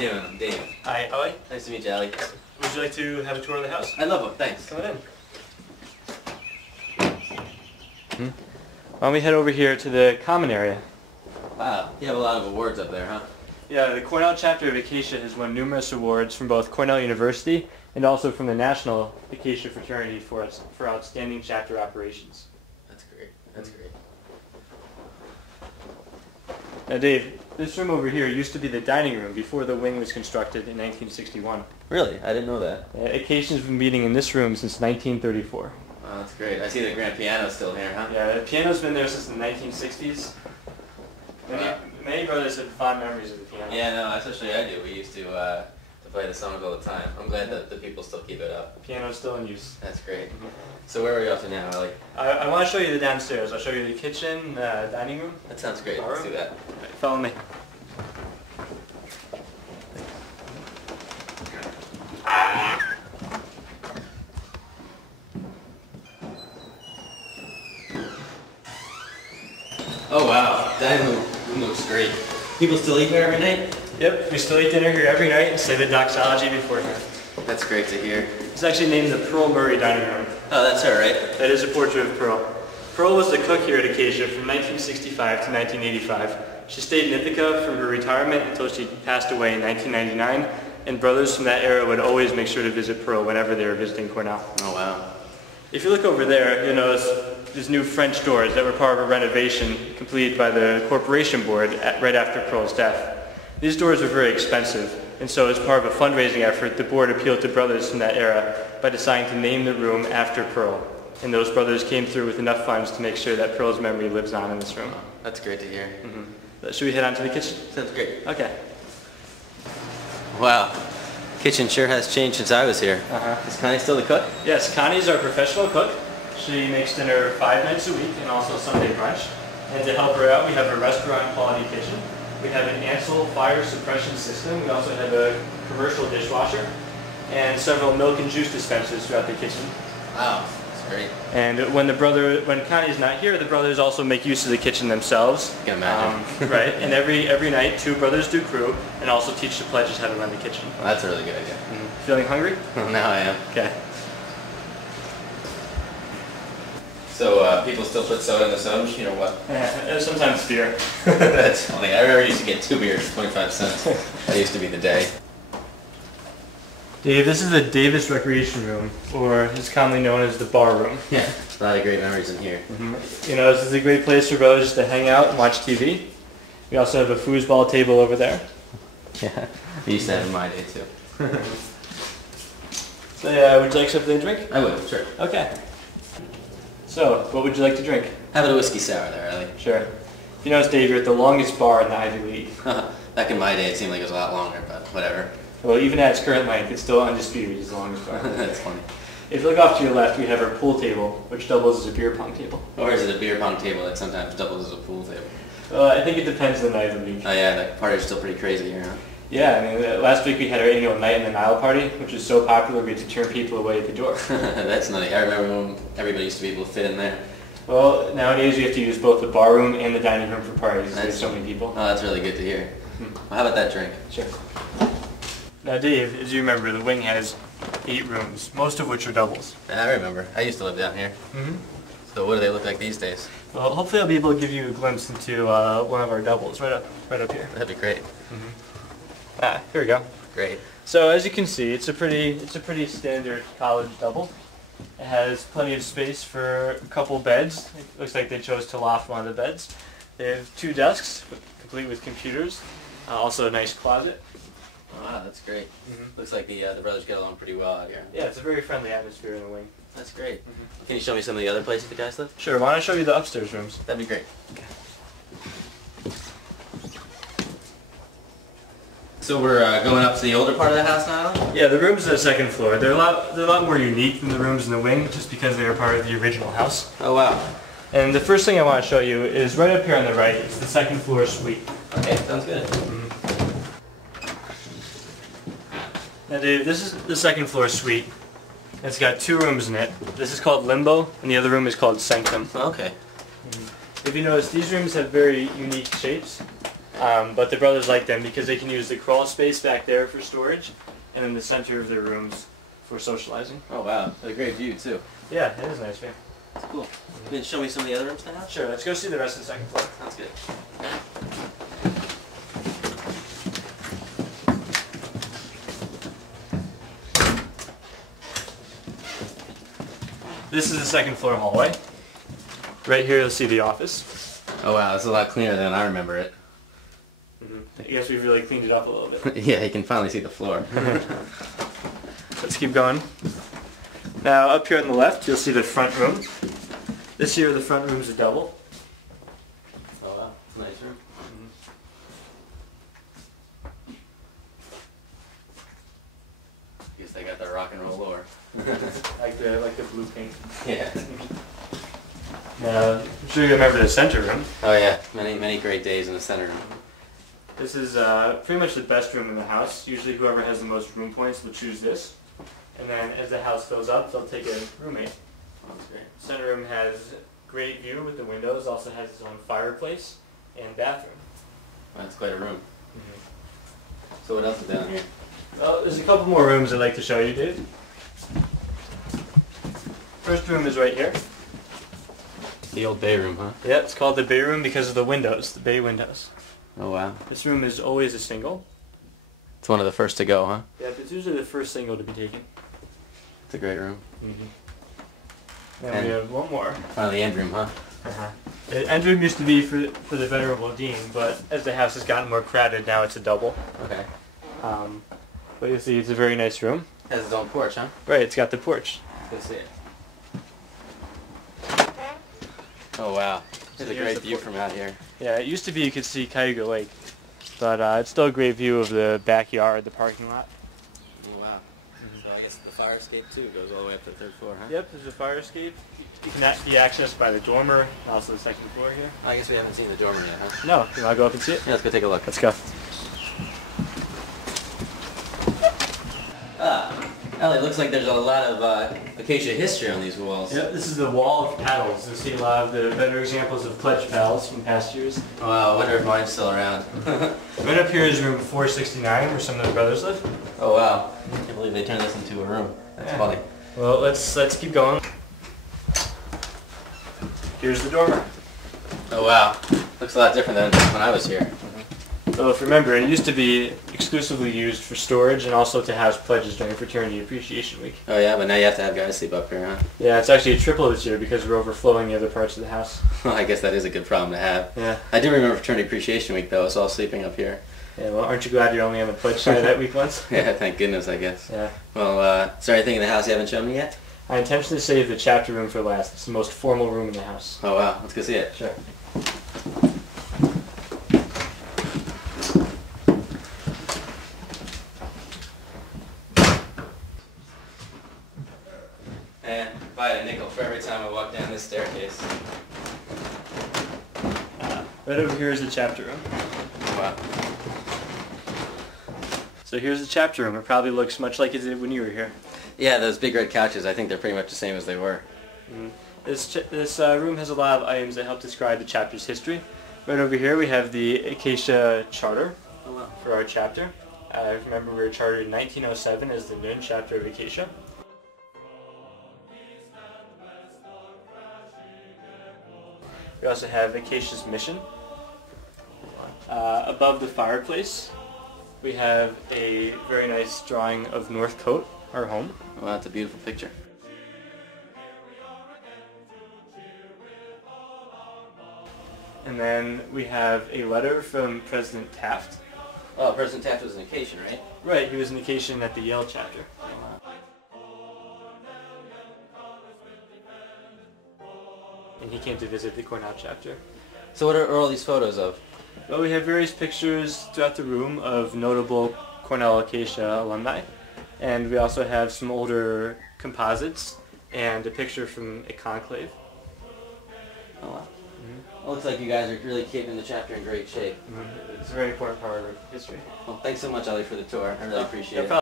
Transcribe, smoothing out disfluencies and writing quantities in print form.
you doing? I'm Dave. Hi, Ali. Nice to meet you, Ali. Would you like to have a tour of the house? I love it, thanks. Come on in. Why don't we head over here to the common area? Wow, you have a lot of awards up there, huh? Yeah, the Cornell chapter of Acacia has won numerous awards from both Cornell University and also from the National Acacia Fraternity for outstanding chapter operations. That's great. That's great. Now, Dave, this room over here used to be the dining room before the wing was constructed in 1961. Really? I didn't know that. Acacia's been meeting in this room since 1934. Oh, that's great. I see the grand piano's still here, huh? Yeah, the piano's been there since the 1960s. Many brothers have fond memories of the piano. Yeah, no, especially I do. We used to play the songs all the time. I'm glad that the people still keep it up. The piano's still in use. That's great. So where are we off to now, Ali? I want to show you the downstairs. I'll show you the kitchen, dining room. That sounds great. Let's do that. Right, follow me. Oh wow, dining room looks great. People still eat there every night? Yep, we still eat dinner here every night and say the doxology beforehand. That's great to hear. It's actually named the Pearl Murray Dining Room. Oh, that's her, right? That is a portrait of Pearl. Pearl was the cook here at Acacia from 1965 to 1985. She stayed in Ithaca from her retirement until she passed away in 1999, and brothers from that era would always make sure to visit Pearl whenever they were visiting Cornell. Oh wow. If you look over there, you'll notice these new French doors that were part of a renovation completed by the corporation board right after Pearl's death. These doors were very expensive, and so as part of a fundraising effort, the board appealed to brothers from that era by deciding to name the room after Pearl. And those brothers came through with enough funds to make sure that Pearl's memory lives on in this room. That's great to hear. Should we head on to the kitchen? Sounds great. Okay. Wow. Kitchen sure has changed since I was here. Is Connie still the cook? Yes, Connie's our professional cook. She makes dinner 5 nights a week and also Sunday brunch. And to help her out, we have a restaurant quality kitchen. We have an Ansel fire suppression system. We also have a commercial dishwasher and several milk and juice dispensers throughout the kitchen. Wow, that's great. And when Connie's not here, the brothers also make use of the kitchen themselves. I can imagine. Right, and every night, 2 brothers do crew and also teach the pledges how to run the kitchen. Well, that's a really good idea. Feeling hungry? Now I am. Okay. So people still put soda in the soda machine or what? Yeah, sometimes beer. That's funny. I remember I used to get 2 beers for 25 cents. That used to be the day. Dave, this is the Davis Recreation Room, or it's commonly known as the bar room. Yeah, a lot of great memories in here. You know, this is a great place for brothers to hang out and watch TV. We also have a foosball table over there. Yeah, we used to have in my day too. So, would you like something to drink? I would, sure. Okay. So, what would you like to drink? Have a whiskey sour there, Ali. Sure. You notice, Dave, you're at the longest bar in the Ivy League. Back in my day, it seemed like it was a lot longer, but whatever. Well, even at its current length, it's still undisputed as the longest bar. That's funny. If you look off to your left, we have our pool table, which doubles as a beer pong table. Or is it a beer pong table that sometimes doubles as a pool table? I think it depends on the night of the week. Oh yeah, the party's still pretty crazy here, huh? Yeah, I mean, last week we had our annual Night in the Nile party, which was so popular we had to turn people away at the door. That's nutty. I remember when everybody used to be able to fit in there. Well, nowadays we have to use both the bar room and the dining room for parties. There's so many people. Oh, that's really good to hear. Well, how about that drink? Sure. Now, Dave, as you remember, the wing has 8 rooms, most of which are doubles. Yeah, I remember. I used to live down here. So what do they look like these days? Well, hopefully I'll be able to give you a glimpse into one of our doubles right up here. That'd be great. Here we go. Great. So as you can see, it's a pretty standard college double. It has plenty of space for a couple beds. It looks like they chose to loft one of the beds. They have 2 desks, complete with computers. Also a nice closet. Oh, wow, that's great. Looks like the brothers get along pretty well out here. Yeah, it's a very friendly atmosphere in the wing. That's great. Can you show me some of the other places the guys live? Sure, why don't I show you the upstairs rooms? That'd be great. Okay. So we're going up to the older part of the house now? Yeah, the rooms on the 2nd floor, they're a lot more unique than the rooms in the wing, just because they are part of the original house. Oh wow. And the first thing I want to show you is right up here on the right. It's the 2nd floor suite. Okay, sounds good. Now, Dave, this is the 2nd floor suite. It's got 2 rooms in it. This is called Limbo, and the other room is called Sanctum. Okay. If you notice, these rooms have very unique shapes. But the brothers like them because they can use the crawl space back there for storage, and then the center of their rooms for socializing. Oh wow, a great view too. Yeah, it is a nice view. It's cool. Can you show me some of the other rooms in the house? Sure, let's go see the rest of the second floor. Sounds good. This is the second floor hallway. Right here you'll see the office. Oh wow, this is a lot cleaner than I remember it. I guess we've really cleaned it up a little bit. Yeah, you can finally see the floor. Let's keep going. Now up here on the left you'll see the front room. This here the front room's a double. Oh wow, it's a nice room. I guess they got their rock and roll lore. like the blue paint. Yeah. Now, I'm sure you remember the center room. Oh yeah, many great days in the center room. This is pretty much the best room in the house. Usually whoever has the most room points will choose this. And then as the house fills up, they'll take a roommate. Oh, that's great. Center room has great view with the windows, also has its own fireplace and bathroom. Well, that's quite a room. So what else is down here? Well, there's a couple more rooms I'd like to show you, Dave. First room is right here. The old bay room, huh? Yeah, it's called the bay room because of the windows, the bay windows. Oh wow. This room is always a single. It's one of the first to go, huh? Yeah, but it's usually the first single to be taken. It's a great room. Then we have one more. Finally, end room, huh? The end room used to be for the venerable dean, but as the house has gotten more crowded, now it's a double. Okay. But you see, it's a very nice room. Has its own porch, huh? Right, it's got the porch. Let's go see it. Oh wow, it's a great view from out here. Yeah, it used to be you could see Cayuga Lake, but it's still a great view of the backyard, the parking lot. Oh wow. So I guess the fire escape too goes all the way up to the 3rd floor, huh? Yep, there's a fire escape. You can be accessed by the dormer, and also the 2nd floor here. I guess we haven't seen the dormer yet, huh? No, you want to go up and see it? Yeah, let's go take a look. Let's go. Ellie, it looks like there's a lot of acacia history on these walls. Yep, this is the wall of paddles. You'll see a lot of the better examples of pledge paddles from past years. Oh, wow, I wonder if mine's still around. Right up here is room 469, where some of the brothers live. Oh wow, I can't believe they turned this into a room. That's funny. Well, let's keep going. Here's the dormer. Oh wow, looks a lot different than when I was here. So if you remember, it used to be exclusively used for storage and also to house pledges during Fraternity Appreciation Week. Oh yeah, but now you have to have guys sleep up here, huh? Yeah, it's actually a triple this year because we're overflowing the other parts of the house. Well, I guess that is a good problem to have. Yeah. I do remember Fraternity Appreciation Week though, us all sleeping up here. Yeah, well, aren't you glad you're only on the pledge side that week once? Yeah, thank goodness, I guess. Yeah. Well, is there anything in the house you haven't shown me yet? I intentionally saved the chapter room for last. It's the most formal room in the house. Oh wow, let's go see it. Sure. And if I had a nickel for every time I walk down this staircase. Right over here is the chapter room. Wow. So here's the chapter room. It probably looks much like it did when you were here. Yeah, those big red couches, I think they're pretty much the same as they were. This room has a lot of items that help describe the chapter's history. Right over here we have the Acacia Charter for our chapter. Remember we were chartered in 1907 as the Nun chapter of Acacia. We also have Acacia's mission. Above the fireplace we have a very nice drawing of Northcote, our home. Wow, that's a beautiful picture. And then we have a letter from President Taft. Oh, President Taft was an Acacian, right? Right, he was an Acacian at the Yale chapter. And he came to visit the Cornell chapter. So what are all these photos of? Well, we have various pictures throughout the room of notable Cornell Acacia alumni. And we also have some older composites and a picture from a conclave. Oh wow. Well, looks like you guys are really keeping the chapter in great shape. It's a very important part of our history. Well, thanks so much, Ellie, for the tour. I really appreciate it.